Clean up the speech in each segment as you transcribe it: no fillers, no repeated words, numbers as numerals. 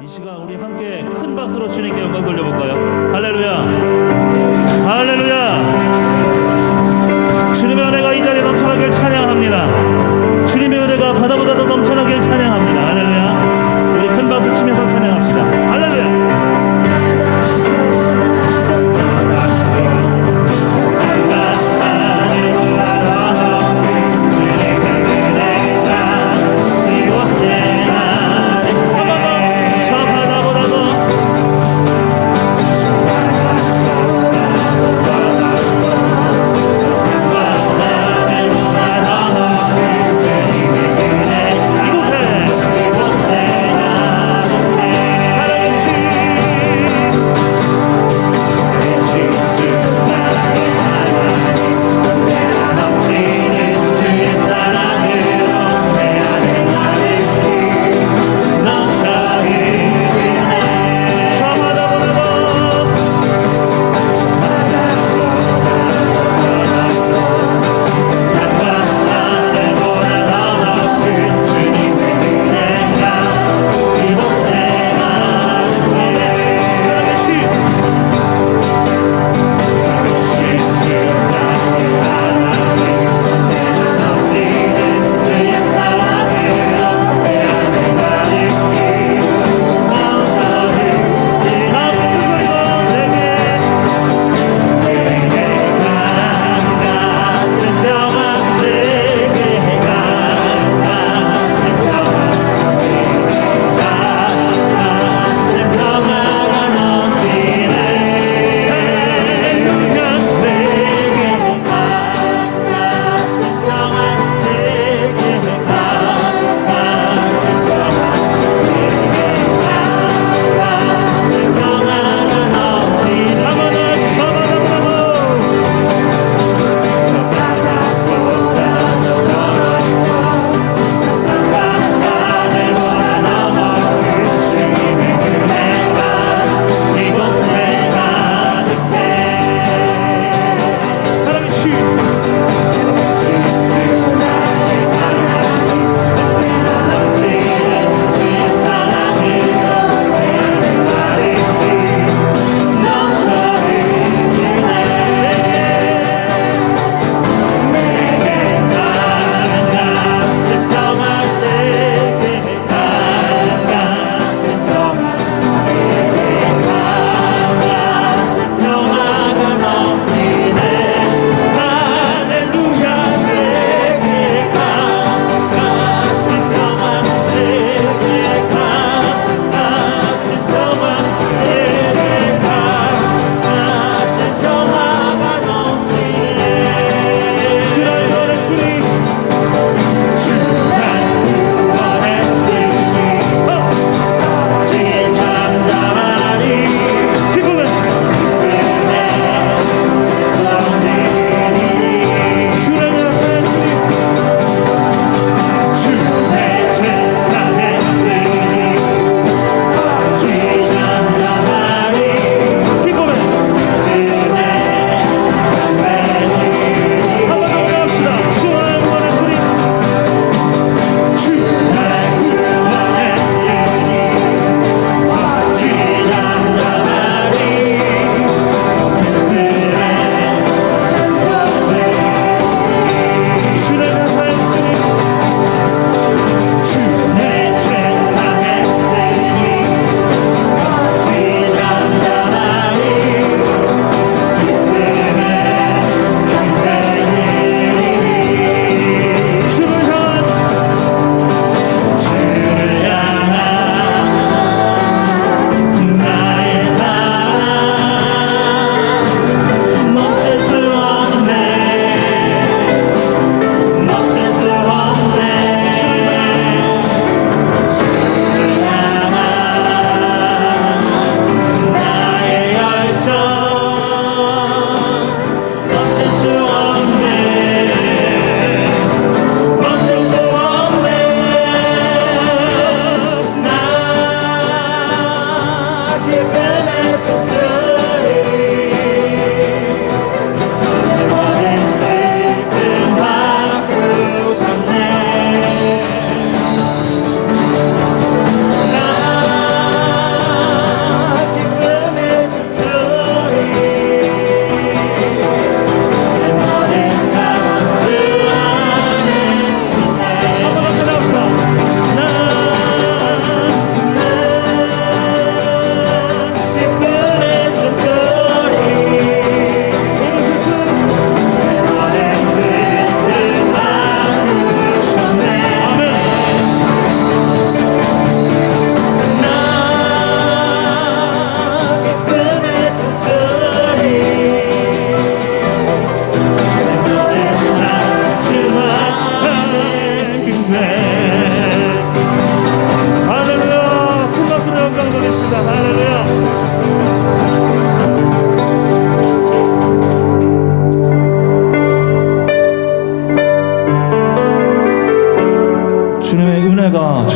이 시간 우리 함께 큰 박수로 주님께 영광 돌려볼까요? 할렐루야, 할렐루야. 주님의 은혜가 이 자리에 넘쳐나길 찬양합니다. 주님의 은혜가 바다보다도 넘쳐나길 찬양합니다. 할렐루야. 우리 큰 박수 치면서 찬양합시다. 할렐루야.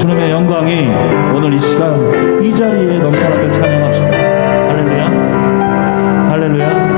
주님의 영광이 오늘 이 시간 이 자리에 넘쳐나길 찬양합시다. 할렐루야, 할렐루야.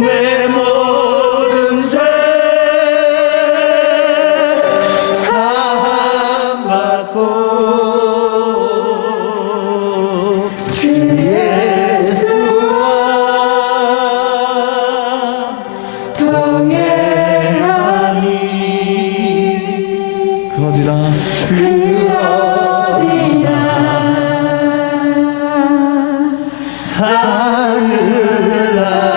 내 모든 죄 사함받고 주 예수와 동행하니 그 어디나 하늘나라 할렐루야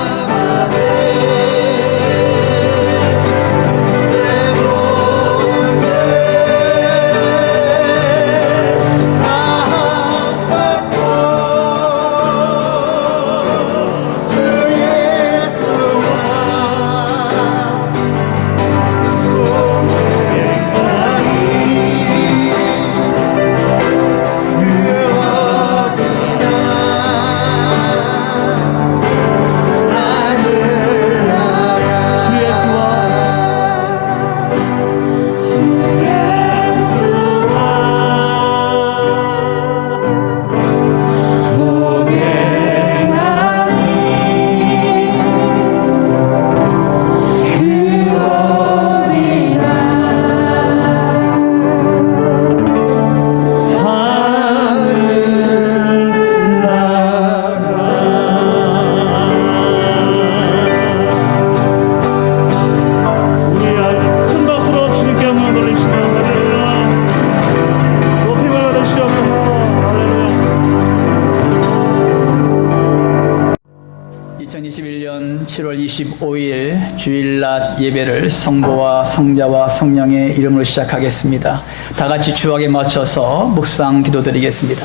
찬양하세 내 모든 죄 사함받고 주 예수와 큰 박수로 주님께 영광 돌리시며 할렐루야 높임을 받으시옵소서. 할렐루야. 2021년 7월 25일 주일낮 예배를 성부와 성자와 성령의 이름으로 시작하겠습니다. 다 같이 주악에 맞춰서 묵상 기도드리겠습니다.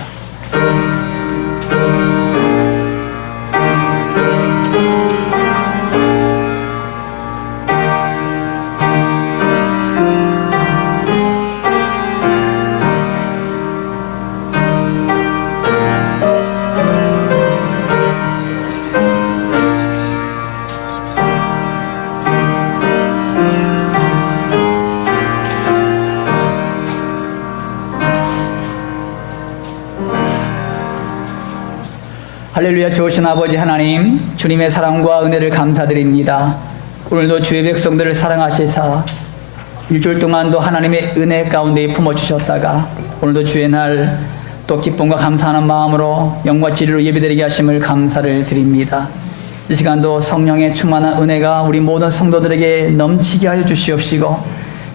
할렐루야. 좋으신 아버지 하나님, 주님의 사랑과 은혜를 감사드립니다. 오늘도 주의 백성들을 사랑하시사 일주일 동안도 하나님의 은혜 가운데 품어주셨다가 오늘도 주의 날 또 기쁨과 감사하는 마음으로 영과 진리로 예배드리게 하심을 감사를 드립니다. 이 시간도 성령의 충만한 은혜가 우리 모든 성도들에게 넘치게 하여 주시옵시고,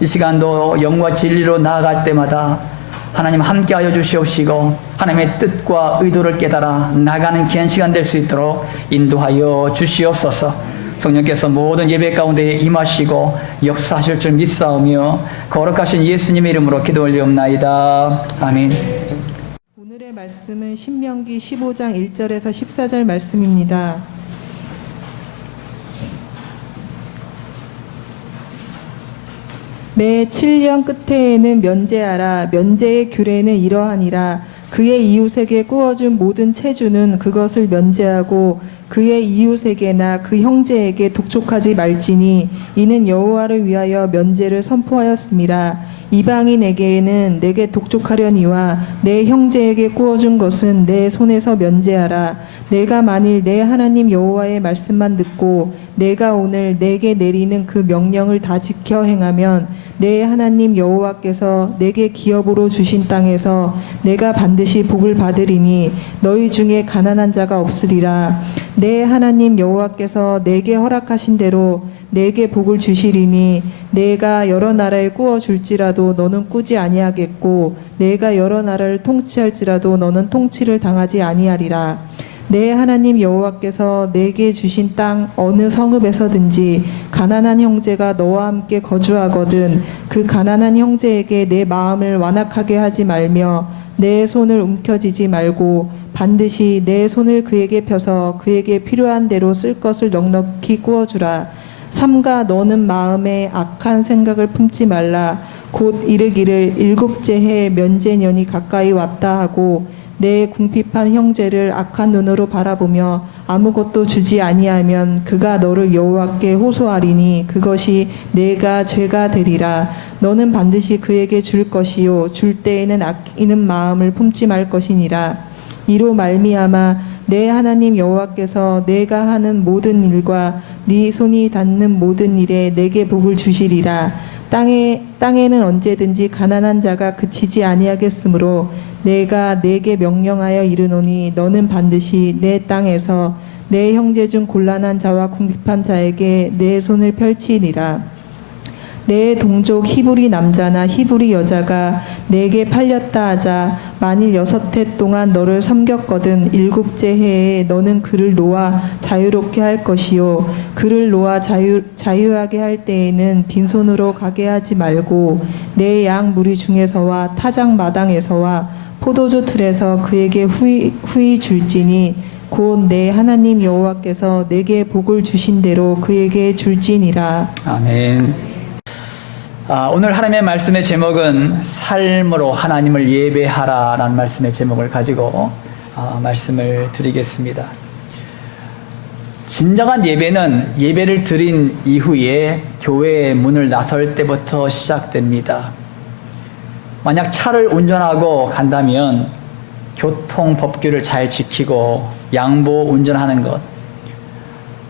이 시간도 영과 진리로 나아갈 때마다 하나님 함께 하여 주시옵시고, 하나님의 뜻과 의도를 깨달아 나가는 귀한 시간 될 수 있도록 인도하여 주시옵소서. 성령께서 모든 예배 가운데 임하시고 역사하실 줄 믿사오며 거룩하신 예수님의 이름으로 기도 올리옵나이다. 아멘. 오늘의 말씀은 신명기 15장 1절에서 14절 말씀입니다. 매 7년 끝에에는 면제하라. 면제의 규례는 이러하니라. 그의 이웃에게 구워준 모든 체주는 그것을 면제하고 그의 이웃에게나 그 형제에게 독촉하지 말지니 이는 여호와를 위하여 면제를 선포하였음이라. 이방인에게는 내게 독촉하려니와 내 형제에게 구워준 것은 내 손에서 면제하라. 내가 만일 내 하나님 여호와의 말씀만 듣고 내가 오늘 내게 내리는 그 명령을 다 지켜 행하면 내 하나님 여호와께서 내게 기업으로 주신 땅에서 내가 반드시 복을 받으리니 너희 중에 가난한 자가 없으리라. 내 하나님 여호와께서 내게 허락하신 대로 내게 복을 주시리니 내가 여러 나라에 꾸어 줄지라도 너는 꾸지 아니하겠고 내가 여러 나라를 통치할지라도 너는 통치를 당하지 아니하리라. 내 하나님 여호와께서 내게 주신 땅 어느 성읍에서든지 가난한 형제가 너와 함께 거주하거든 그 가난한 형제에게 내 마음을 완악하게 하지 말며 내 손을 움켜쥐지 말고 반드시 내 손을 그에게 펴서 그에게 필요한 대로 쓸 것을 넉넉히 구워주라. 삼가 너는 마음에 악한 생각을 품지 말라. 곧 이르기를 일곱째 해 면제년이 가까이 왔다 하고 내 궁핍한 형제를 악한 눈으로 바라보며 아무것도 주지 아니하면 그가 너를 여호와께 호소하리니 그것이 내가 죄가 되리라. 너는 반드시 그에게 줄 것이요 줄 때에는 아끼는 마음을 품지 말 것이니라. 이로 말미암아 내 하나님 여호와께서 내가 하는 모든 일과 네 손이 닿는 모든 일에 내게 복을 주시리라. 땅에는 언제든지 가난한 자가 그치지 아니하겠으므로 내가 내게 명령하여 이르노니 너는 반드시 내 땅에서 내 형제 중 곤란한 자와 궁핍한 자에게 내 손을 펼치리라. 내 동족 히브리 남자나 히브리 여자가 내게 팔렸다 하자 만일 6해 동안 너를 섬겼거든 7째 해에 너는 그를 놓아 자유롭게 할 것이요 그를 놓아 자유하게 할 때에는 빈손으로 가게 하지 말고 내 양 무리 중에서와 타작 마당에서와 포도주 틀에서 그에게 후히 줄지니 곧 내 하나님 여호와께서 내게 복을 주신 대로 그에게 줄지니라. 아멘. 오늘 하나님의 말씀의 제목은 삶으로 하나님을 예배하라라는 말씀의 제목을 가지고 말씀을 드리겠습니다. 진정한 예배는 예배를 드린 이후에 교회의 문을 나설 때부터 시작됩니다. 만약 차를 운전하고 간다면 교통 법규를 잘 지키고 양보 운전하는 것,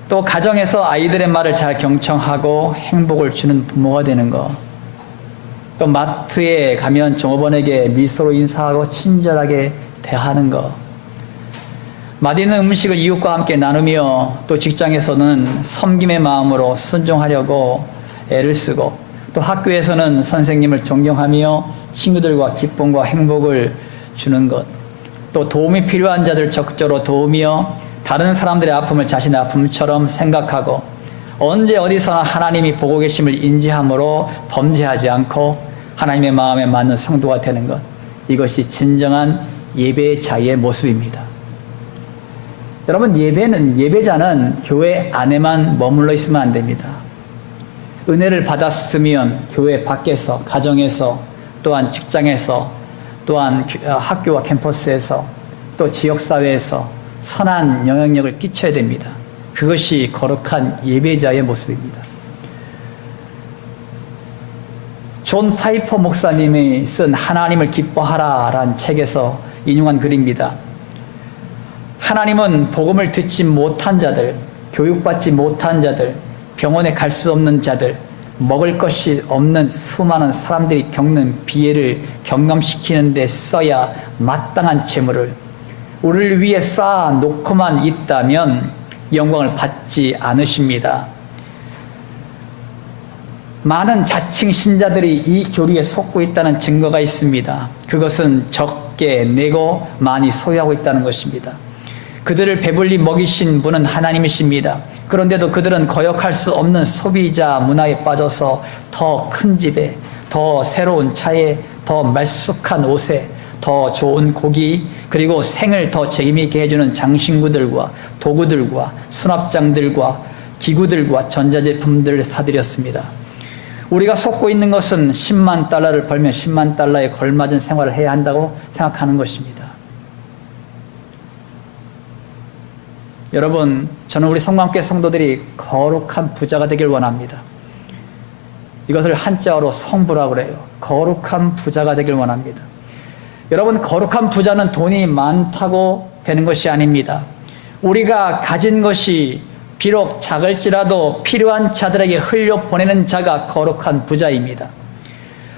또 가정에서 아이들의 말을 잘 경청하고 행복을 주는 부모가 되는 것, 또 마트에 가면 종업원에게 미소로 인사하고 친절하게 대하는 것, 맛있는 음식을 이웃과 함께 나누며 또 직장에서는 섬김의 마음으로 순종하려고 애를 쓰고 또 학교에서는 선생님을 존경하며 친구들과 기쁨과 행복을 주는 것, 또 도움이 필요한 자들 적극적으로 도우며 다른 사람들의 아픔을 자신의 아픔처럼 생각하고 언제 어디서나 하나님이 보고 계심을 인지함으로 범죄하지 않고 하나님의 마음에 맞는 성도가 되는 것, 이것이 진정한 예배자의 모습입니다. 여러분, 예배자는 교회 안에만 머물러 있으면 안 됩니다. 은혜를 받았으면 교회 밖에서, 가정에서, 또한 직장에서, 또한 학교와 캠퍼스에서, 또 지역사회에서 선한 영향력을 끼쳐야 됩니다. 그것이 거룩한 예배자의 모습입니다. 존 파이퍼 목사님이 쓴 하나님을 기뻐하라라는 책에서 인용한 글입니다. 하나님은 복음을 듣지 못한 자들, 교육받지 못한 자들, 병원에 갈 수 없는 자들, 먹을 것이 없는 수많은 사람들이 겪는 비애를 경감시키는 데 써야 마땅한 재물을 우리를 위해 쌓아 놓고만 있다면 영광을 받지 않으십니다. 많은 자칭 신자들이 이 교리에 속고 있다는 증거가 있습니다. 그것은 적게 내고 많이 소유하고 있다는 것입니다. 그들을 배불리 먹이신 분은 하나님이십니다. 그런데도 그들은 거역할 수 없는 소비자 문화에 빠져서 더 큰 집에, 더 새로운 차에, 더 말쑥한 옷에, 더 좋은 고기, 그리고 생을 더 책임있게 해주는 장신구들과 도구들과 수납장들과 기구들과 전자제품들을 사들였습니다. 우리가 속고 있는 것은 10만 달러를 벌면 10만 달러에 걸맞은 생활을 해야 한다고 생각하는 것입니다. 여러분, 저는 우리 성광교회 성도들이 거룩한 부자가 되길 원합니다. 이것을 한자어로 성부라고 그래요. 거룩한 부자가 되길 원합니다. 여러분, 거룩한 부자는 돈이 많다고 되는 것이 아닙니다. 우리가 가진 것이 비록 작을지라도 필요한 자들에게 흘려보내는 자가 거룩한 부자입니다.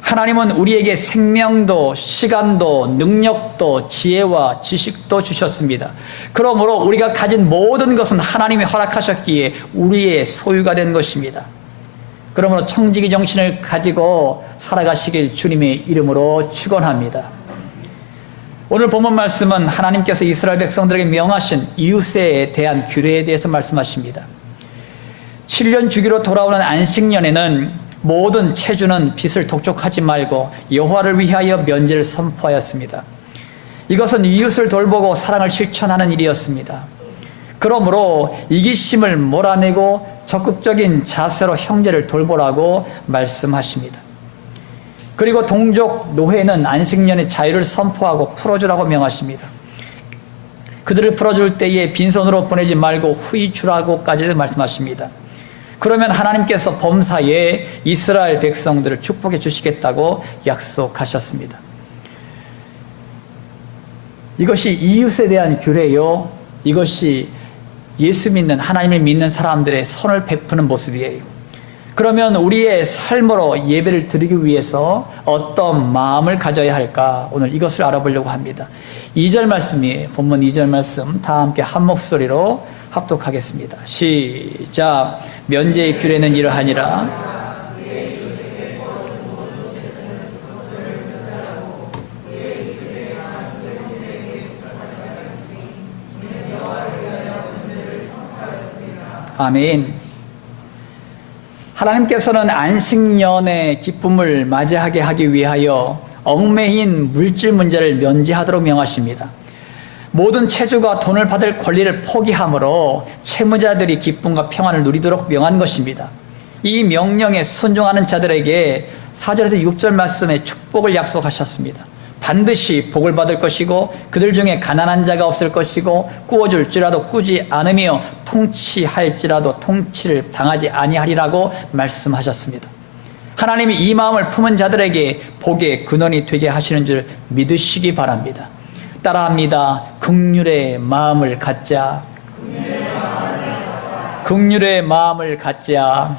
하나님은 우리에게 생명도, 시간도, 능력도, 지혜와 지식도 주셨습니다. 그러므로 우리가 가진 모든 것은 하나님이 허락하셨기에 우리의 소유가 된 것입니다. 그러므로 청지기 정신을 가지고 살아가시길 주님의 이름으로 축원합니다. 오늘 본문 말씀은 하나님께서 이스라엘 백성들에게 명하신 이웃에 대한 규례에 대해서 말씀하십니다. 7년 주기로 돌아오는 안식년에는 모든 체주는 빚을 독촉하지 말고 여호와를 위하여 면제를 선포하였습니다. 이것은 이웃을 돌보고 사랑을 실천하는 일이었습니다. 그러므로 이기심을 몰아내고 적극적인 자세로 형제를 돌보라고 말씀하십니다. 그리고 동족 노회는 안식년의 자유를 선포하고 풀어주라고 명하십니다. 그들을 풀어줄 때에 빈손으로 보내지 말고 후히 주라고까지 말씀하십니다. 그러면 하나님께서 범사에 이스라엘 백성들을 축복해 주시겠다고 약속하셨습니다. 이것이 이웃에 대한 규례요. 이것이 예수 믿는, 하나님을 믿는 사람들의 선을 베푸는 모습이에요. 그러면 우리의 삶으로 예배를 드리기 위해서 어떤 마음을 가져야 할까? 오늘 이것을 알아보려고 합니다. 2절 말씀이에요. 본문 2절 말씀 다 함께 한 목소리로 합독하겠습니다. 시작. 면제의 규례는 이러하니라. 아멘. 하나님께서는 안식년의 기쁨을 맞이하게 하기 위하여 얽매인 물질 문제를 면제하도록 명하십니다. 모든 채주가 돈을 받을 권리를 포기함으로 채무자들이 기쁨과 평안을 누리도록 명한 것입니다. 이 명령에 순종하는 자들에게 4절에서 6절 말씀에 축복을 약속하셨습니다. 반드시 복을 받을 것이고 그들 중에 가난한 자가 없을 것이고 꾸어줄지라도 꾸지 않으며 통치할지라도 통치를 당하지 아니하리라고 말씀하셨습니다. 하나님이 이 마음을 품은 자들에게 복의 근원이 되게 하시는 줄 믿으시기 바랍니다. 따라합니다. 긍휼의 마음을 갖자. 긍휼의 마음을 갖자.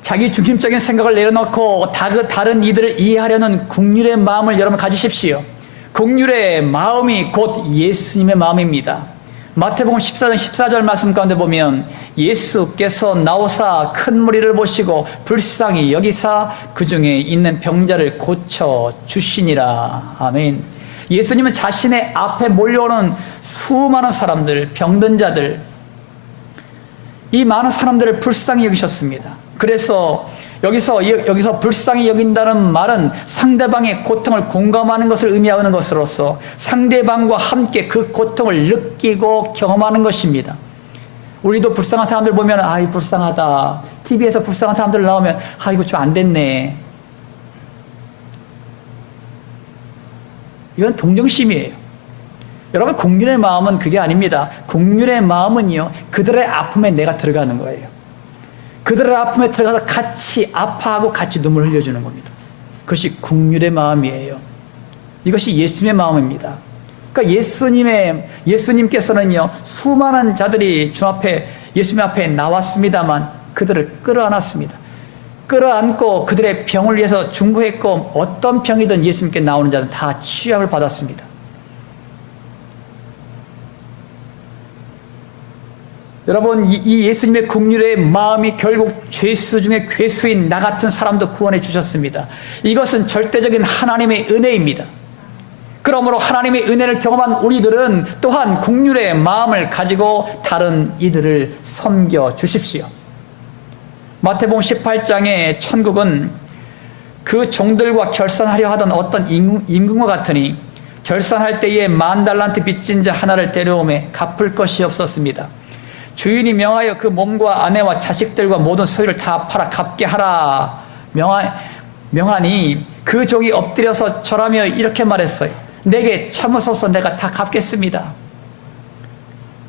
자기 중심적인 생각을 내려놓고 다른 이들을 이해하려는 긍휼의 마음을 여러분 가지십시오. 긍휼의 마음이 곧 예수님의 마음입니다. 마태복음 14장 14절 말씀 가운데 보면 예수께서 나오사 큰 무리를 보시고 불쌍히 여기사 그 중에 있는 병자를 고쳐 주시니라. 아멘. 예수님은 자신의 앞에 몰려오는 수많은 사람들, 병든 자들, 이 많은 사람들을 불쌍히 여기셨습니다. 그래서 여기서 불쌍히 여긴다는 말은 상대방의 고통을 공감하는 것을 의미하는 것으로서 상대방과 함께 그 고통을 느끼고 경험하는 것입니다. 우리도 불쌍한 사람들 보면 아이 불쌍하다. TV에서 불쌍한 사람들 나오면 아 이거 좀 안 됐네. 이건 동정심이에요. 여러분 긍휼의 마음은 그게 아닙니다. 긍휼의 마음은요 그들의 아픔에 내가 들어가는 거예요. 그들의 아픔에 들어가서 같이 아파하고 같이 눈물 흘려주는 겁니다. 그것이 긍휼의 마음이에요. 이것이 예수님의 마음입니다. 그러니까 예수님께서는요 수많은 자들이 주 앞에 예수님 앞에 나왔습니다만 그들을 끌어안았습니다. 끌어안고 그들의 병을 위해서 중보했고 어떤 병이든 예수님께 나오는 자는 다 치유함을 받았습니다. 여러분 이 예수님의 긍휼의 마음이 결국 죄수 중에 괴수인 나 같은 사람도 구원해 주셨습니다. 이것은 절대적인 하나님의 은혜입니다. 그러므로 하나님의 은혜를 경험한 우리들은 또한 긍휼의 마음을 가지고 다른 이들을 섬겨 주십시오. 마태복음 18장의 천국은 그 종들과 결산하려 하던 어떤 임금과 같으니 결산할 때에 10,000달란트 빚진 자 하나를 데려오매 갚을 것이 없었습니다. 주인이 명하여 그 몸과 아내와 자식들과 모든 소유를 다 팔아 갚게 하라 명하니 그 종이 엎드려서 절하며 이렇게 말했어요. 내게 참으소서 내가 다 갚겠습니다.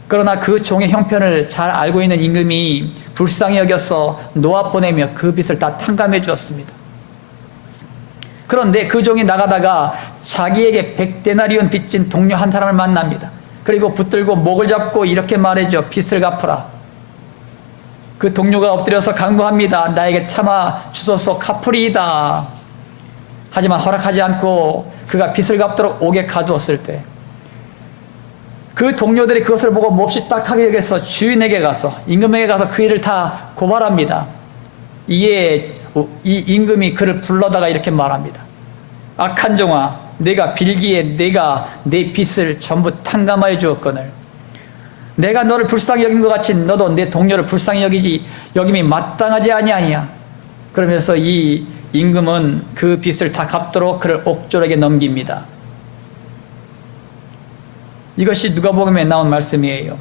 그러나 그 종의 형편을 잘 알고 있는 임금이 불쌍히 여겨서 놓아 보내며 그 빚을 다 탕감해 주었습니다. 그런데 그 종이 나가다가 자기에게 100데나리온 빚진 동료 한 사람을 만납니다. 그리고 붙들고 목을 잡고 이렇게 말해줘. 빚을 갚으라. 그 동료가 엎드려서 강구합니다. 나에게 참아 주소서 갚으리이다. 하지만 허락하지 않고 그가 빚을 갚도록 옥에 가두었을 때 그 동료들이 그것을 보고 몹시 딱하게 여겨서 주인에게 가서 임금에게 가서 그 일을 다 고발합니다. 이에 이 임금이 그를 불러다가 이렇게 말합니다. 악한 종아 내가 빌기에 내가 내 빚을 전부 탕감하여 주었거늘 내가 너를 불쌍히 여긴 것 같이 너도 내 동료를 불쌍히 여김이 마땅하지 아니하냐. 그러면서 이 임금은 그 빚을 다 갚도록 그를 옥졸에게 넘깁니다. 이것이 누가복음에 나온 말씀이에요.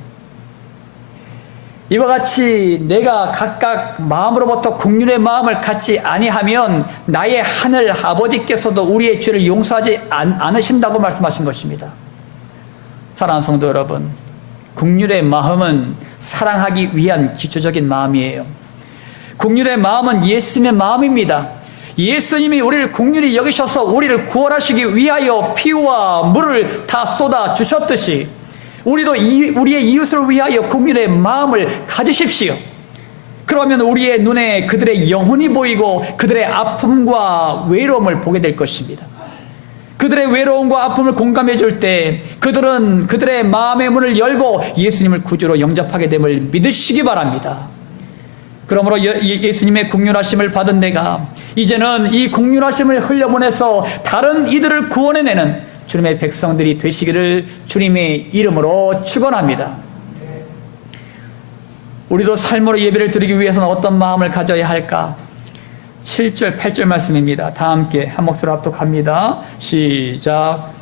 이와 같이 내가 각각 마음으로부터 긍휼의 마음을 갖지 아니하면 나의 하늘 아버지께서도 우리의 죄를 용서하지 않으신다고 말씀하신 것입니다. 사랑하는 성도 여러분, 긍휼의 마음은 사랑하기 위한 기초적인 마음이에요. 긍휼의 마음은 예수님의 마음입니다. 예수님이 우리를 긍휼히 여기셔서 우리를 구원하시기 위하여 피와 물을 다 쏟아 주셨듯이 우리도 우리의 이웃을 위하여 긍휼의 마음을 가지십시오. 그러면 우리의 눈에 그들의 영혼이 보이고 그들의 아픔과 외로움을 보게 될 것입니다. 그들의 외로움과 아픔을 공감해 줄 때 그들은 그들의 마음의 문을 열고 예수님을 구주로 영접하게 됨을 믿으시기 바랍니다. 그러므로 예수님의 긍휼하심을 받은 내가 이제는 이 긍휼하심을 흘려보내서 다른 이들을 구원해내는 주님의 백성들이 되시기를 주님의 이름으로 축원합니다. 우리도 삶으로 예배를 드리기 위해서는 어떤 마음을 가져야 할까? 7절, 8절 말씀입니다. 다 함께 한 목소리로 합독합니다. 시작.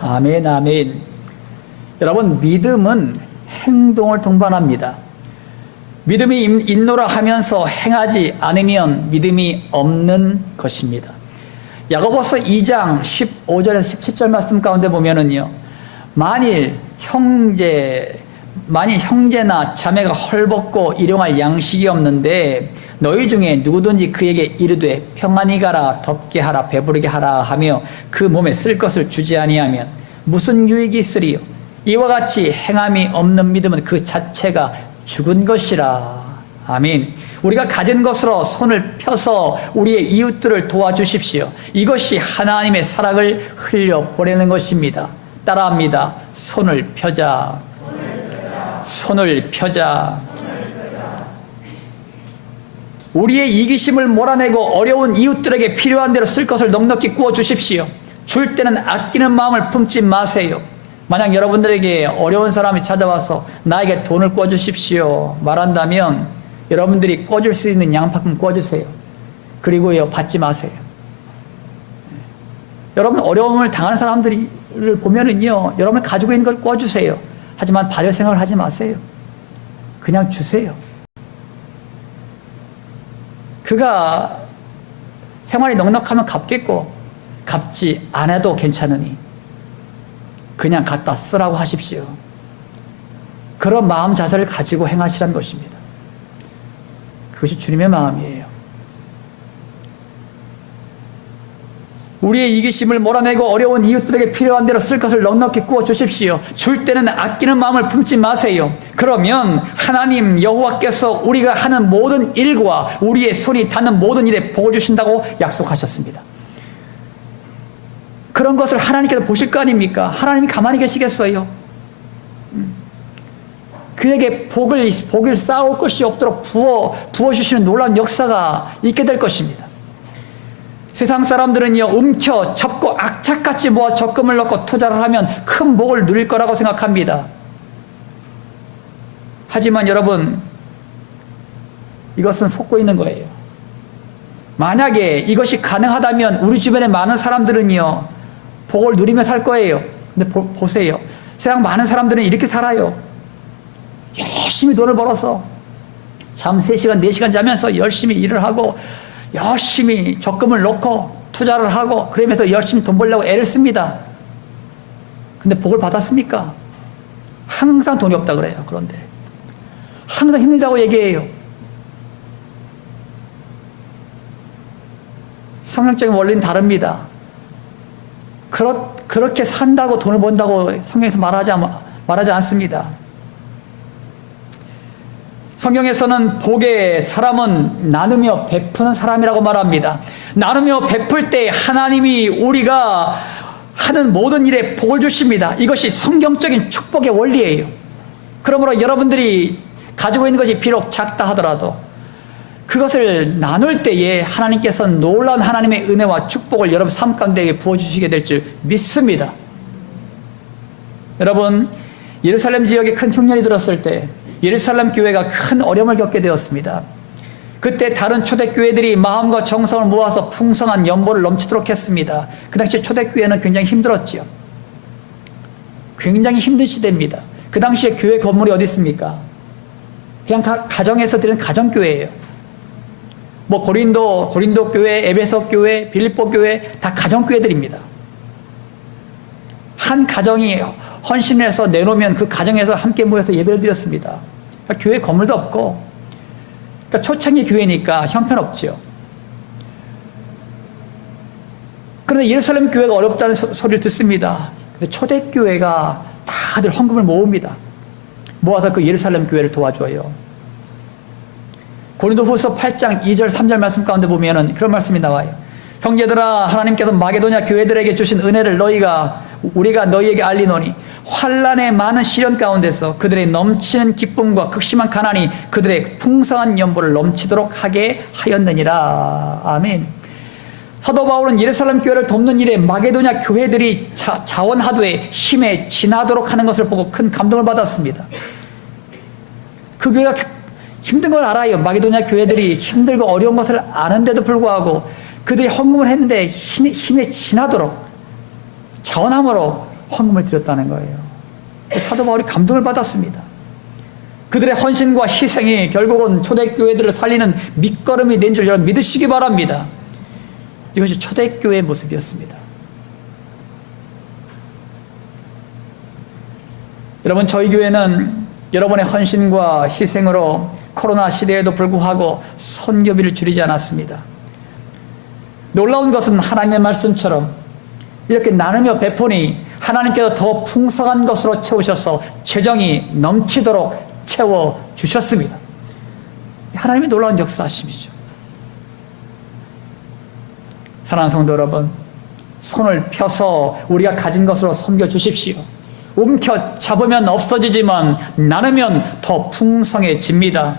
아멘, 아멘. 여러분, 믿음은 행동을 동반합니다. 믿음이 있노라 하면서 행하지 않으면 믿음이 없는 것입니다. 야고보서 2장 15절에서 17절 말씀 가운데 보면은요, 만일 형제나 자매가 헐벗고 일용할 양식이 없는데 너희 중에 누구든지 그에게 이르되 평안히 가라, 덥게 하라, 배부르게 하라 하며 그 몸에 쓸 것을 주지 아니하면 무슨 유익이 있으리요? 이와 같이 행함이 없는 믿음은 그 자체가 죽은 것이라. 아멘. 우리가 가진 것으로 손을 펴서 우리의 이웃들을 도와주십시오. 이것이 하나님의 사랑을 흘려보내는 것입니다. 따라합니다. 손을 펴자. 손을 펴자. 우리의 이기심을 몰아내고 어려운 이웃들에게 필요한 대로 쓸 것을 넉넉히 구워 주십시오. 줄 때는 아끼는 마음을 품지 마세요. 만약 여러분들에게 어려운 사람이 찾아와서 나에게 돈을 구워 주십시오 말한다면 여러분들이 꿔줄 수 있는 양만큼 꿔주세요. 그리고요, 받지 마세요. 여러분, 어려움을 당하는 사람들을 보면은요, 여러분 가지고 있는 걸 꿔주세요. 하지만 받을 생각을 하지 마세요. 그냥 주세요. 그가 생활이 넉넉하면 갚겠고 갚지 않아도 괜찮으니 그냥 갖다 쓰라고 하십시오. 그런 마음 자세를 가지고 행하시라는 것입니다. 그것이 주님의 마음이에요. 우리의 이기심을 몰아내고 어려운 이웃들에게 필요한 대로 쓸 것을 넉넉히 구워 주십시오. 줄 때는 아끼는 마음을 품지 마세요. 그러면 하나님 여호와께서 우리가 하는 모든 일과 우리의 손이 닿는 모든 일에 복을 주신다고 약속하셨습니다. 그런 것을 하나님께서 보실 거 아닙니까? 하나님이 가만히 계시겠어요? 그에게 복을 쌓아올 것이 없도록 부어주시는 놀라운 역사가 있게 될 것입니다. 세상 사람들은요, 움켜 잡고 악착같이 모아 적금을 넣고 투자를 하면 큰 복을 누릴 거라고 생각합니다. 하지만 여러분, 이것은 속고 있는 거예요. 만약에 이것이 가능하다면 우리 주변에 많은 사람들은요, 복을 누리며 살 거예요. 근데 보세요. 세상 많은 사람들은 이렇게 살아요. 열심히 돈을 벌어서 잠 3시간, 4시간 자면서 열심히 일을 하고 열심히 적금을 넣고 투자를 하고 그러면서 열심히 돈 벌려고 애를 씁니다. 근데 복을 받았습니까? 항상 돈이 없다 그래요. 그런데 항상 힘들다고 얘기해요. 성경적인 원리는 다릅니다. 그렇게 산다고 돈을 번다고 성경에서 말하지 않습니다. 성경에서는 복의 사람은 나누며 베푸는 사람이라고 말합니다. 나누며 베풀 때 하나님이 우리가 하는 모든 일에 복을 주십니다. 이것이 성경적인 축복의 원리예요. 그러므로 여러분들이 가지고 있는 것이 비록 작다 하더라도 그것을 나눌 때에 하나님께서는 놀라운 하나님의 은혜와 축복을 여러분 삶 가운데 부어주시게 될 줄 믿습니다. 여러분, 예루살렘 지역에 큰 흉년이 들었을 때 예루살렘 교회가 큰 어려움을 겪게 되었습니다. 그때 다른 초대교회들이 마음과 정성을 모아서 풍성한 연보를 넘치도록 했습니다. 그 당시 초대교회는 굉장히 힘들었지요. 굉장히 힘든 시대입니다. 그 당시에 교회 건물이 어디 있습니까? 그냥 가정에서 드리는 가정교회예요. 뭐 고린도 교회, 에베소 교회, 빌립보 교회 다 가정교회들입니다. 한 가정이 헌신을 해서 내놓으면 그 가정에서 함께 모여서 예배를 드렸습니다. 그러니까 교회 건물도 없고, 그러니까 초창기 교회니까 형편없죠. 그런데 예루살렘 교회가 어렵다는 소리를 듣습니다. 근데 초대교회가 다들 헌금을 모읍니다. 모아서 그 예루살렘 교회를 도와줘요. 고린도후서 8장 2절 3절 말씀 가운데 보면은 그런 말씀이 나와요. 형제들아, 하나님께서 마게도냐 교회들에게 주신 은혜를 우리가 너희에게 알리노니 환난의 많은 시련 가운데서 그들의 넘치는 기쁨과 극심한 가난이 그들의 풍성한 연보를 넘치도록 하게 하였느니라. 아멘. 사도 바울은 예루살렘 교회를 돕는 일에 마게도냐 교회들이 자원하도에 힘에 지나도록 하는 것을 보고 큰 감동을 받았습니다. 그 교회가 힘든 걸 알아요. 마게도냐 교회들이 힘들고 어려운 것을 아는데도 불구하고 그들이 헌금을 했는데 힘에 지나도록 자원함으로 헌금을 드렸다는 거예요. 사도 바울이 감동을 받았습니다. 그들의 헌신과 희생이 결국은 초대교회들을 살리는 밑거름이 된 줄 여러분 믿으시기 바랍니다. 이것이 초대교회의 모습이었습니다. 여러분, 저희 교회는 여러분의 헌신과 희생으로 코로나 시대에도 불구하고 선교비를 줄이지 않았습니다. 놀라운 것은 하나님의 말씀처럼 이렇게 나누며 베푸니 하나님께서 더 풍성한 것으로 채우셔서 재정이 넘치도록 채워주셨습니다. 하나님의 놀라운 역사하심이죠. 사랑하는 성도 여러분, 손을 펴서 우리가 가진 것으로 섬겨주십시오. 움켜 잡으면 없어지지만 나누면 더 풍성해집니다.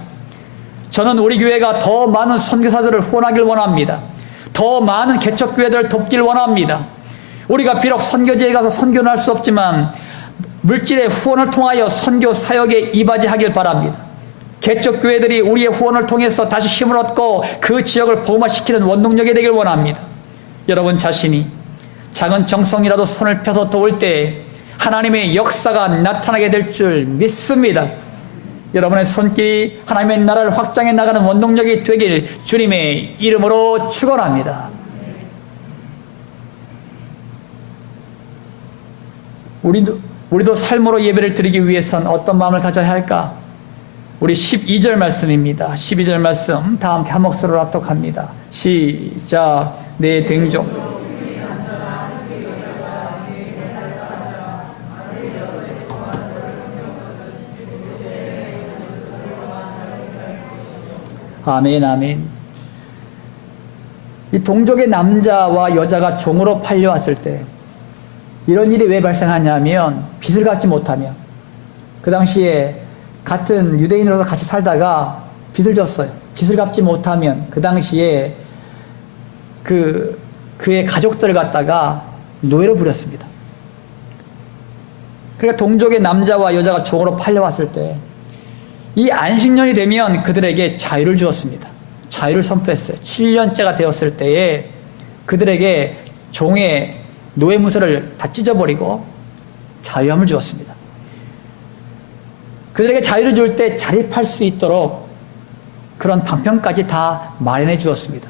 저는 우리 교회가 더 많은 선교사들을 후원하길 원합니다. 더 많은 개척교회들을 돕길 원합니다. 우리가 비록 선교지에 가서 선교는 할 수 없지만 물질의 후원을 통하여 선교 사역에 이바지하길 바랍니다. 개척교회들이 우리의 후원을 통해서 다시 힘을 얻고 그 지역을 복음화시키는 원동력이 되길 원합니다. 여러분 자신이 작은 정성이라도 손을 펴서 도울 때 하나님의 역사가 나타나게 될 줄 믿습니다. 여러분의 손길이 하나님의 나라를 확장해 나가는 원동력이 되길 주님의 이름으로 축원합니다. 우리도 삶으로 예배를 드리기 위해선 어떤 마음을 가져야 할까? 우리 12절 말씀입니다. 12절 말씀 다 함께 한 목소리로 합독합니다. 시작. 내 등종 아멘, 아멘. 이 동족의 남자와 여자가 종으로 팔려왔을 때 이런 일이 왜 발생하냐면 빚을 갚지 못하면, 그 당시에 같은 유대인으로서 같이 살다가 빚을 졌어요. 빚을 갚지 못하면 그 당시에 그의 가족들을 갖다가 노예로 부렸습니다. 그러니까 동족의 남자와 여자가 종으로 팔려왔을 때 이 안식년이 되면 그들에게 자유를 주었습니다. 자유를 선포했어요. 7년째가 되었을 때에 그들에게 종의 노예 무서를 다 찢어버리고 자유함을 주었습니다. 그들에게 자유를 줄 때 자립할 수 있도록 그런 방편까지 다 마련해 주었습니다.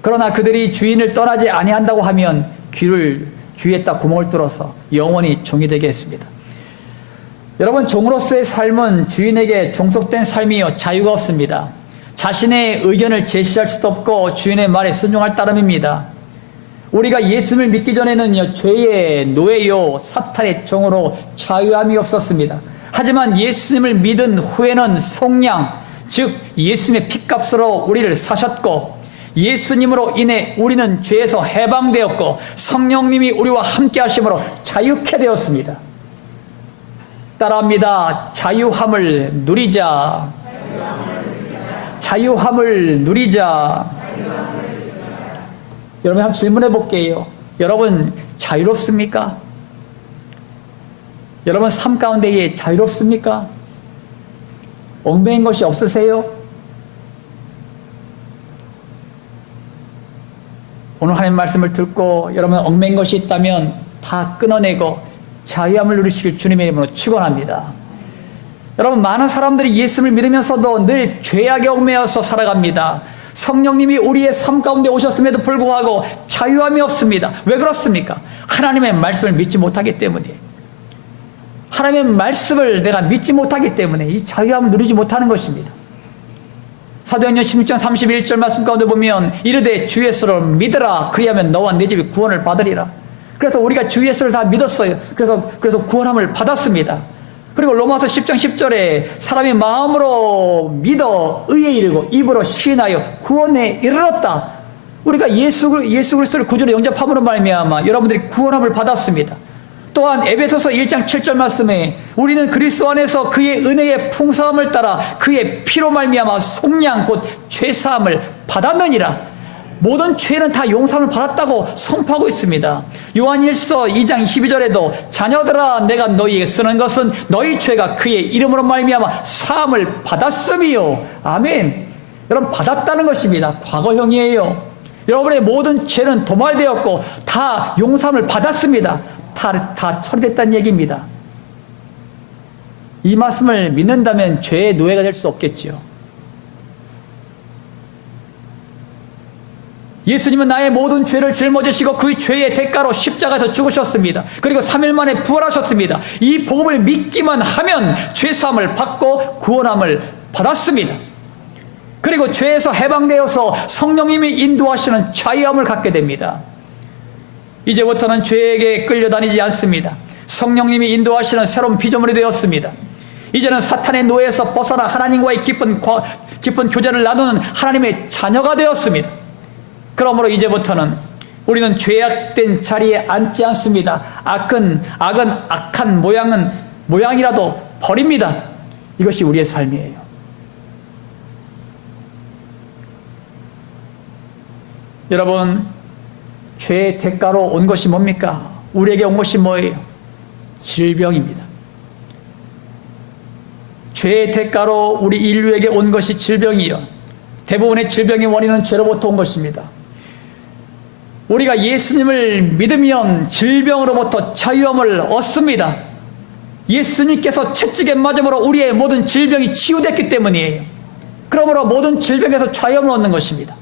그러나 그들이 주인을 떠나지 아니한다고 하면 귀에다 구멍을 뚫어서 영원히 종이 되게 했습니다. 여러분, 종으로서의 삶은 주인에게 종속된 삶이요, 자유가 없습니다. 자신의 의견을 제시할 수도 없고 주인의 말에 순종할 따름입니다. 우리가 예수를 믿기 전에는요, 죄의 노예요, 사탄의 종으로 자유함이 없었습니다. 하지만 예수님을 믿은 후에는 속량, 즉 예수님의 핏값으로 우리를 사셨고 예수님으로 인해 우리는 죄에서 해방되었고 성령님이 우리와 함께 하심으로 자유케 되었습니다. 따라합니다. 자유함을 누리자. 자유함을 누리자. 여러분 한번 질문해 볼게요. 여러분 자유롭습니까? 여러분 삶 가운데에 자유롭습니까? 얽매인 것이 없으세요? 오늘 하나님 말씀을 듣고 여러분 얽매인 것이 있다면 다 끊어내고 자유함을 누리시길 주님의 이름으로 축원합니다. 여러분 많은 사람들이 예수를 믿으면서도 늘 죄악에 얽매여서 살아갑니다. 성령님이 우리의 삶 가운데 오셨음에도 불구하고 자유함이 없습니다. 왜 그렇습니까? 하나님의 말씀을 믿지 못하기 때문에. 하나님의 말씀을 내가 믿지 못하기 때문에 이 자유함을 누리지 못하는 것입니다. 사도행전 16장 31절 말씀 가운데 보면 이르되 주 예수를 믿으라 그리하면 너와 네 집이 구원을 받으리라. 그래서 우리가 주 예수를 다 믿었어요. 그래서 구원함을 받았습니다. 그리고 로마서 10장 10절에 사람이 마음으로 믿어 의에 이르고 입으로 시인하여 구원에 이르렀다. 우리가 예수 그리스도를 구주로 영접함으로 말미암아 여러분들이 구원함을 받았습니다. 또한 에베소서 1장 7절 말씀에 우리는 그리스도 안에서 그의 은혜의 풍성함을 따라 그의 피로 말미암아 속량 곧 죄사함을 받았느니라. 모든 죄는 다 용서함을 받았다고 선포하고 있습니다. 요한일서 2장 22절에도 자녀들아 내가 너희에게 쓰는 것은 너희 죄가 그의 이름으로 말미암아 사함을 받았음이요. 아멘. 여러분 받았다는 것입니다. 과거형이에요. 여러분의 모든 죄는 도말되었고 다 용서함을 받았습니다. 다 처리됐다는 얘기입니다. 이 말씀을 믿는다면 죄의 노예가 될 수 없겠지요. 예수님은 나의 모든 죄를 짊어지시고 그 죄의 대가로 십자가에서 죽으셨습니다. 그리고 3일 만에 부활하셨습니다. 이 복음을 믿기만 하면 죄사함을 받고 구원함을 받았습니다. 그리고 죄에서 해방되어서 성령님이 인도하시는 자유함을 갖게 됩니다. 이제부터는 죄에게 끌려다니지 않습니다. 성령님이 인도하시는 새로운 피조물이 되었습니다. 이제는 사탄의 노예에서 벗어나 하나님과의 깊은 교제를 나누는 하나님의 자녀가 되었습니다. 그러므로 이제부터는 우리는 죄악된 자리에 앉지 않습니다. 악은 악한 모양이라도 버립니다. 이것이 우리의 삶이에요. 여러분, 죄의 대가로 온 것이 뭡니까? 우리에게 온 것이 뭐예요? 질병입니다. 죄의 대가로 우리 인류에게 온 것이 질병이요. 대부분의 질병의 원인은 죄로부터 온 것입니다. 우리가 예수님을 믿으면 질병으로부터 자유함을 얻습니다. 예수님께서 채찍에 맞음으로 우리의 모든 질병이 치유됐기 때문이에요. 그러므로 모든 질병에서 자유함을 얻는 것입니다.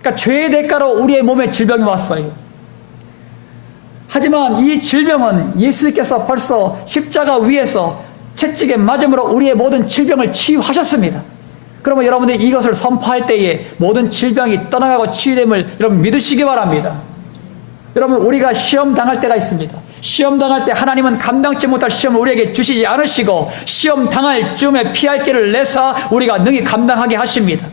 그러니까 죄의 대가로 우리의 몸에 질병이 왔어요. 하지만 이 질병은 예수님께서 벌써 십자가 위에서 채찍에 맞음으로 우리의 모든 질병을 치유하셨습니다. 그러면 여러분들이 이것을 선포할 때에 모든 질병이 떠나가고 치유됨을 여러분 믿으시기 바랍니다. 여러분 우리가 시험 당할 때가 있습니다. 시험 당할 때 하나님은 감당치 못할 시험을 우리에게 주시지 않으시고 시험 당할 즈음에 피할 길을 내사 우리가 능히 감당하게 하십니다.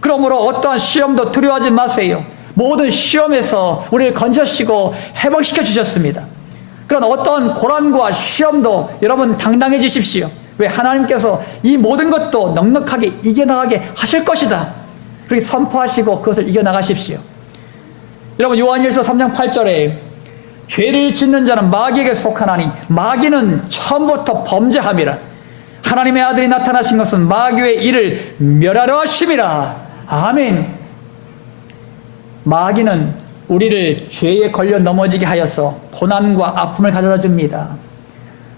그러므로 어떠한 시험도 두려워하지 마세요. 모든 시험에서 우리를 건져시고 회복시켜 주셨습니다. 그런 어떠한 고난과 시험도 여러분 당당해지십시오. 왜? 하나님께서 이 모든 것도 넉넉하게 이겨나가게 하실 것이다. 그렇게 선포하시고 그것을 이겨나가십시오. 여러분 요한일서 3장 8절에 죄를 짓는 자는 마귀에게 속하나니 마귀는 처음부터 범죄함이라. 하나님의 아들이 나타나신 것은 마귀의 일을 멸하려 하심이라. 아멘. 마귀는 우리를 죄에 걸려 넘어지게 하여서 고난과 아픔을 가져다 줍니다.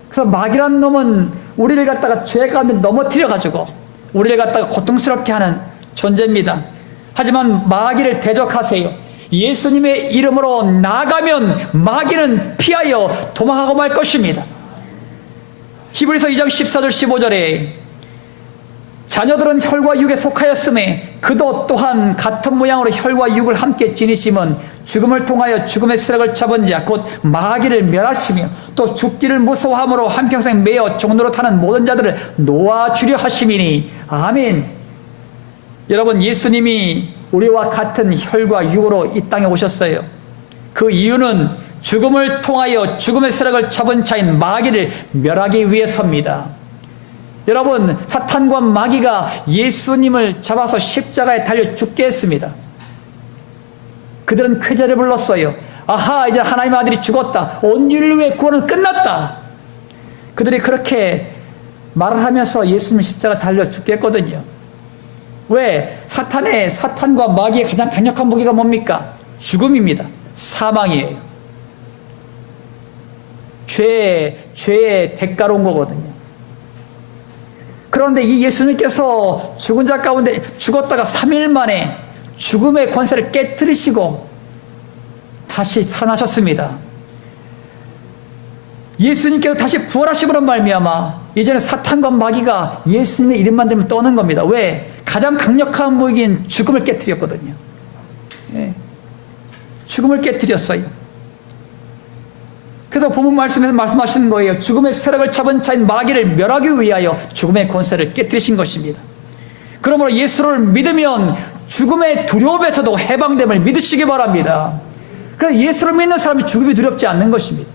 그래서 마귀라는 놈은 우리를 갖다가 죄 가운데 넘어뜨려 가지고 우리를 갖다가 고통스럽게 하는 존재입니다. 하지만 마귀를 대적하세요. 예수님의 이름으로 나아가면 마귀는 피하여 도망하고 말 것입니다. 히브리서 2장 14절 15절에 자녀들은 혈과 육에 속하였음에 그도 또한 같은 모양으로 혈과 육을 함께 지니심은 죽음을 통하여 죽음의 세력을 잡은 자 곧 마귀를 멸하시며 또 죽기를 무서워함으로 한평생 매어 종노릇하는 모든 자들을 놓아주려 하심이니. 아멘. 여러분 예수님이 우리와 같은 혈과 육으로 이 땅에 오셨어요. 그 이유는 죽음을 통하여 죽음의 세력을 잡은 자인 마귀를 멸하기 위해서입니다. 여러분 사탄과 마귀가 예수님을 잡아서 십자가에 달려 죽게 했습니다. 그들은 쾌재를 불렀어요. 아하, 이제 하나님의 아들이 죽었다. 온 인류의 구원은 끝났다. 그들이 그렇게 말을 하면서 예수님 십자가 달려 죽겠거든요. 왜? 사탄과 마귀의 가장 강력한 무기가 뭡니까? 죽음입니다. 사망이에요. 죄의 대가로 온 거거든요. 그런데 이 예수님께서 죽은 자 가운데 죽었다가 3일 만에 죽음의 권세를 깨뜨리시고 다시 살아나셨습니다. 예수님께서 다시 부활하심으로 말미암아 이제는 사탄과 마귀가 예수님의 이름만 들면 떠는 겁니다. 왜? 가장 강력한 무기인 죽음을 깨뜨렸거든요. 예. 죽음을 깨뜨렸어요. 그래서 본문 말씀에서 말씀하시는 거예요. 죽음의 세력을 잡은 자인 마귀를 멸하기 위하여 죽음의 권세를 깨뜨리신 것입니다. 그러므로 예수를 믿으면 죽음의 두려움에서도 해방됨을 믿으시기 바랍니다. 그래서 예수를 믿는 사람이 죽음이 두렵지 않는 것입니다.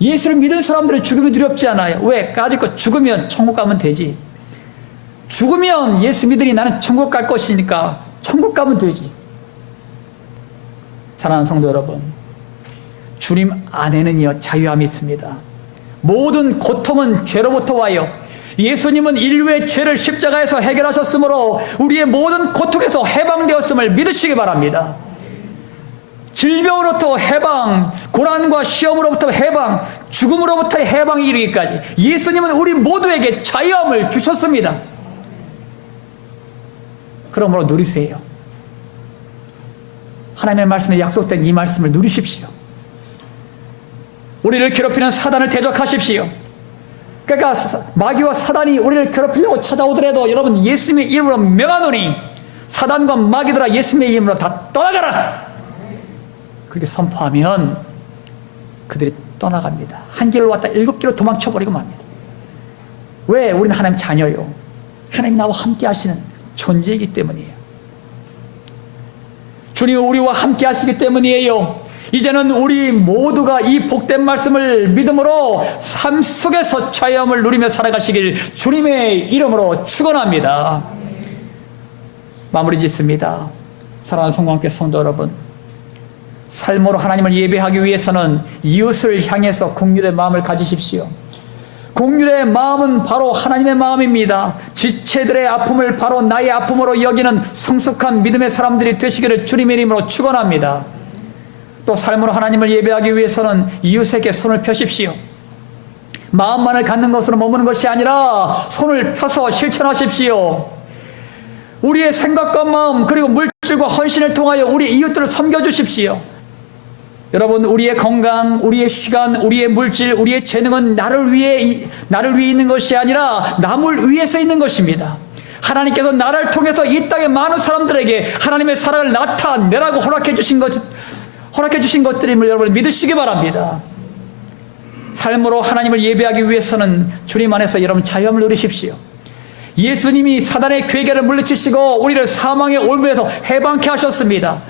예수를 믿은 사람들은 죽음이 두렵지 않아요. 왜? 까짓거 죽으면 천국 가면 되지. 죽으면 예수 믿으니 나는 천국 갈 것이니까 천국 가면 되지. 사랑하는 성도 여러분, 주님 안에는요 자유함이 있습니다. 모든 고통은 죄로부터 와요. 예수님은 인류의 죄를 십자가에서 해결하셨으므로 우리의 모든 고통에서 해방되었음을 믿으시기 바랍니다. 질병으로부터 해방, 고난과 시험으로부터 해방, 죽음으로부터의 해방이 이르기까지 예수님은 우리 모두에게 자유함을 주셨습니다. 그러므로 누리세요. 하나님의 말씀에 약속된 이 말씀을 누리십시오. 우리를 괴롭히는 사단을 대적하십시오. 그러니까 마귀와 사단이 우리를 괴롭히려고 찾아오더라도 여러분 예수님의 이름으로 명하노니 사단과 마귀들아 예수님의 이름으로 다 떠나가라. 그렇게 선포하면 그들이 떠나갑니다. 한 길로 왔다 7길로 도망쳐버리고 맙니다. 왜? 우리는 하나님 자녀요. 하나님 나와 함께 하시는 존재이기 때문이에요. 주님 우리와 함께 하시기 때문이에요. 이제는 우리 모두가 이 복된 말씀을 믿음으로 삶 속에서 자유함을 누리며 살아가시길 주님의 이름으로 축원합니다. 마무리 짓습니다. 사랑하는 성도님께 성도 여러분, 삶으로 하나님을 예배하기 위해서는 이웃을 향해서 긍휼의 마음을 가지십시오. 긍휼의 마음은 바로 하나님의 마음입니다. 지체들의 아픔을 바로 나의 아픔으로 여기는 성숙한 믿음의 사람들이 되시기를 주님의 이름으로 축원합니다. 또 삶으로 하나님을 예배하기 위해서는 이웃에게 손을 펴십시오. 마음만을 갖는 것으로 머무는 것이 아니라 손을 펴서 실천하십시오. 우리의 생각과 마음 그리고 물질과 헌신을 통하여 우리 이웃들을 섬겨주십시오. 여러분, 우리의 건강, 우리의 시간, 우리의 물질, 우리의 재능은 나를 위해 있는 것이 아니라 남을 위해서 있는 것입니다. 하나님께서 나를 통해서 이 땅의 많은 사람들에게 하나님의 사랑을 나타내라고 허락해 주신 것들임을 여러분 믿으시기 바랍니다. 삶으로 하나님을 예배하기 위해서는 주님 안에서 여러분 자유함을 누리십시오. 예수님이 사단의 괴계를 물리치시고 우리를 사망의 올무에서 해방케 하셨습니다.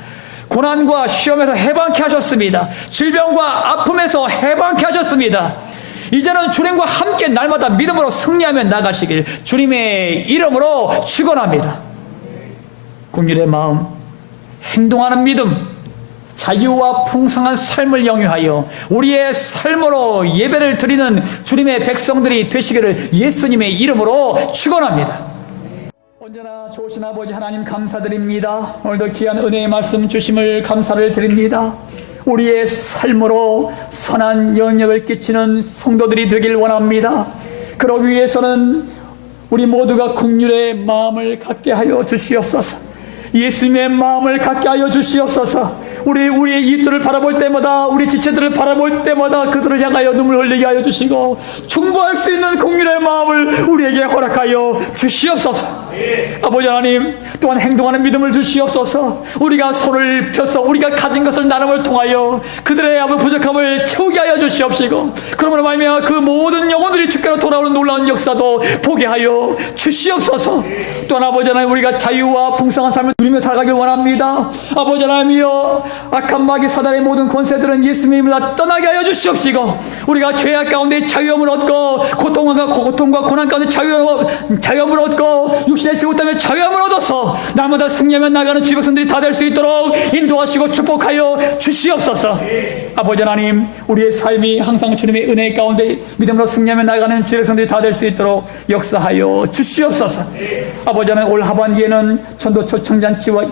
고난과 시험에서 해방케 하셨습니다. 질병과 아픔에서 해방케 하셨습니다. 이제는 주님과 함께 날마다 믿음으로 승리하며 나가시길 주님의 이름으로 축원합니다. 긍휼의 마음, 행동하는 믿음, 자유와 풍성한 삶을 영유하여 우리의 삶으로 예배를 드리는 주님의 백성들이 되시기를 예수님의 이름으로 축원합니다. 언제나 좋으신 아버지 하나님 감사드립니다. 오늘도 귀한 은혜의 말씀 주심을 감사를 드립니다. 우리의 삶으로 선한 영향을 끼치는 성도들이 되길 원합니다. 그러기 위해서는 우리 모두가 긍휼의 마음을 갖게 하여 주시옵소서. 예수님의 마음을 갖게 하여 주시옵소서. 우리의 이웃들을 바라볼 때마다, 우리 지체들을 바라볼 때마다 그들을 향하여 눈물 흘리게 하여 주시고 충고할 수 있는 긍휼의 마음을 우리에게 허락하여 주시옵소서. 아버지 하나님, 또한 행동하는 믿음을 주시옵소서. 우리가 손을 펴서 우리가 가진 것을 나눔을 통하여 그들의 부족함을 채우게 하여 주시옵시고, 그러므로 말미암아 그 모든 영혼들이 주께로 돌아오는 놀라운 역사도 보게 하여 주시옵소서. 또한 아버지 하나님, 우리가 자유와 풍성한 삶을 누리며 살아가길 원합니다. 아버지 하나님이여, 악한 마귀 사단의 모든 권세들은 예수님의 이름으로 다 떠나게 하여 주시옵시고, 우리가 죄악 가운데 자유함을 얻고 고통과 고난 가운데 자유함을 얻고 육신의 때문에 자유함을 얻어서 날마다 승리하며 나가는 주의 백성들이 다 될 수 있도록 인도하시고 축복하여 주시옵소서. 아버지 하나님, 우리의 삶이 항상 주님의 은혜 가운데 믿음으로 승리하며 나가는 주의 백성들이 다 될 수 있도록 역사하여 주시옵소서. 아버지 하나님, 올 하반기에는 전도 초청잔치와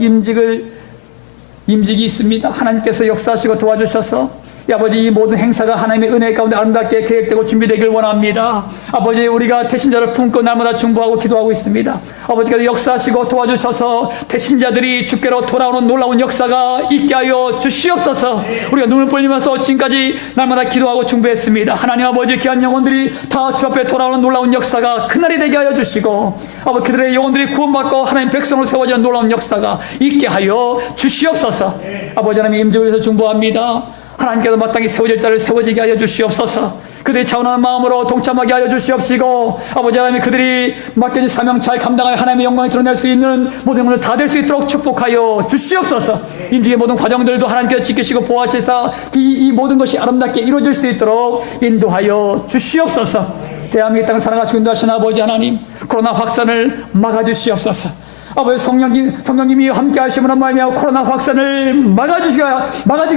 임직이 있습니다. 하나님께서 역사하시고 도와주셔서 아버지, 이 모든 행사가 하나님의 은혜 가운데 아름답게 계획되고 준비되길 원합니다. 아버지, 우리가 태신자를 품고 날마다 중보하고 기도하고 있습니다. 아버지께서 역사하시고 도와주셔서 태신자들이 주께로 돌아오는 놀라운 역사가 있게 하여 주시옵소서. 우리가 눈을 벌리면서 지금까지 날마다 기도하고 중보했습니다. 하나님 아버지, 귀한 영혼들이 다 주 앞에 돌아오는 놀라운 역사가 그날이 되게 하여 주시고, 아버지, 그들의 영혼들이 구원받고 하나님 백성으로 세워지는 놀라운 역사가 있게 하여 주시옵소서. 아버지 하나님, 임직을 위해서 중보합니다. 하나님께서 마땅히 세워질 자를 세워지게 하여 주시옵소서. 그들이 차분한 마음으로 동참하게 하여 주시옵시고, 아버지 하나님, 그들이 맡겨진 사명 잘 감당하여 하나님의 영광을 드러낼 수 있는 모든 분들 다 될 수 있도록 축복하여 주시옵소서. 임직의 모든 과정들도 하나님께서 지키시고 보호하시사 이 모든 것이 아름답게 이루어질 수 있도록 인도하여 주시옵소서. 대한민국 땅을 사랑하시고 인도하신 아버지 하나님, 코로나 확산을 막아주시옵소서. 아버지, 성령님이 함께 하심으로 말미암아 코로나 확산을 막아지게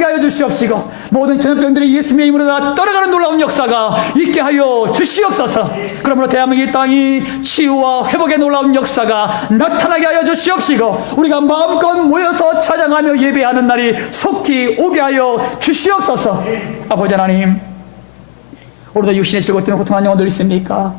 하여 주시옵시고, 모든 전염병들이 예수님의 이름으로 다 떠나가는 놀라운 역사가 있게 하여 주시옵소서. 그러므로 대한민국 땅이 치유와 회복의 놀라운 역사가 나타나게 하여 주시옵시고, 우리가 마음껏 모여서 찬양하며 예배하는 날이 속히 오게 하여 주시옵소서. 아버지 하나님, 오늘도 육신의 질고 때문에 고통하는 영혼들 있습니까?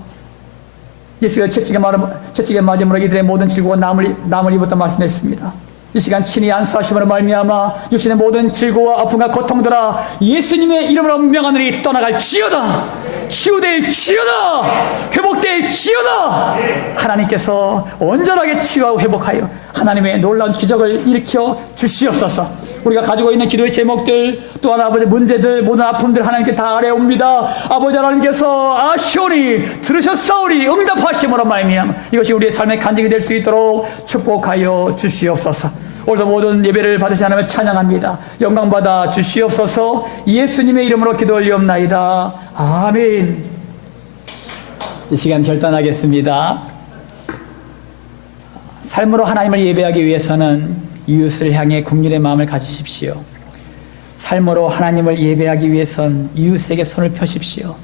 예수가 채찍에 맞음으로 이들의 모든 질고가 남을 입었다 말씀했습니다. 이 시간 친히 안수하심으로 말미암아 육신의 모든 질고와 아픔과 고통들아 예수님의 이름으로 명하느니 떠나갈지어다. 치유될지어다. 회복될지어다. 하나님께서 온전하게 치유하고 회복하여 하나님의 놀라운 기적을 일으켜 주시옵소서. 우리가 가지고 있는 기도의 제목들, 또한 아버지 문제들, 모든 아픔들 하나님께 다 아뢰옵니다. 아버지 하나님께서 아시오니 들으셨사오니 응답하심으로 말미암아 이것이 우리의 삶의 간증이 될 수 있도록 축복하여 주시옵소서. 오늘도 모든 예배를 받으신 하나님을 찬양합니다. 영광받아 주시옵소서. 예수님의 이름으로 기도 올리옵나이다. 아멘. 이 시간 결단하겠습니다. 삶으로 하나님을 예배하기 위해서는 이웃을 향해 긍휼의 마음을 가지십시오. 삶으로 하나님을 예배하기 위해선 이웃에게 손을 펴십시오.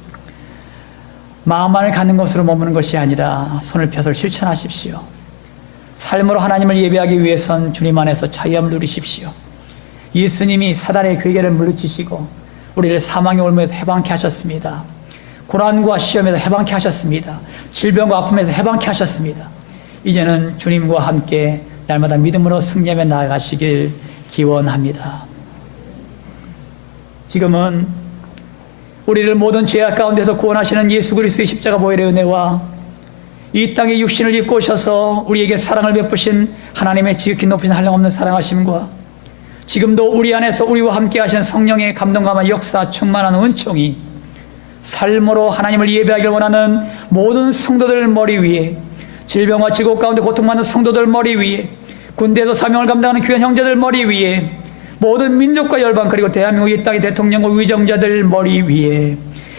마음만을 갖는 것으로 머무는 것이 아니라 손을 펴서 실천하십시오. 삶으로 하나님을 예배하기 위해선 주님 안에서 자유함을 누리십시오. 예수님이 사단의 괴계를 물리치시고 우리를 사망의 올무에서 해방케 하셨습니다. 고난과 시험에서 해방케 하셨습니다. 질병과 아픔에서 해방케 하셨습니다. 이제는 주님과 함께 날마다 믿음으로 승리하며 나아가시길 기원합니다. 지금은 우리를 모든 죄악 가운데서 구원하시는 예수 그리스도의 십자가 보혈의 은혜와 이 땅에 육신을 입고 오셔서 우리에게 사랑을 베푸신 하나님의 지극히 높으신 한량없는 사랑하심과 지금도 우리 안에서 우리와 함께 하시는 성령의 감동감한 역사 충만한 은총이 삶으로 하나님을 예배하기를 원하는 모든 성도들 머리 위에, 질병과 지고 가운데 고통받는 성도들 머리 위에, 군대에서 사명을 감당하는 귀한 형제들 머리 위에, 모든 민족과 열방 그리고 대한민국 이 땅의 대통령과 위정자들 머리 위에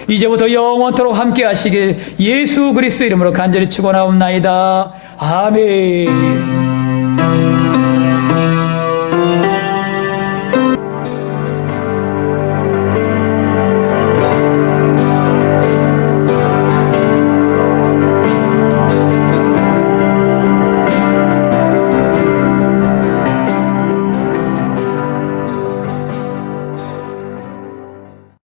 이제부터 영원토록 함께 하시길 예수 그리스도 이름으로 간절히 축원하옵나이다. 아멘.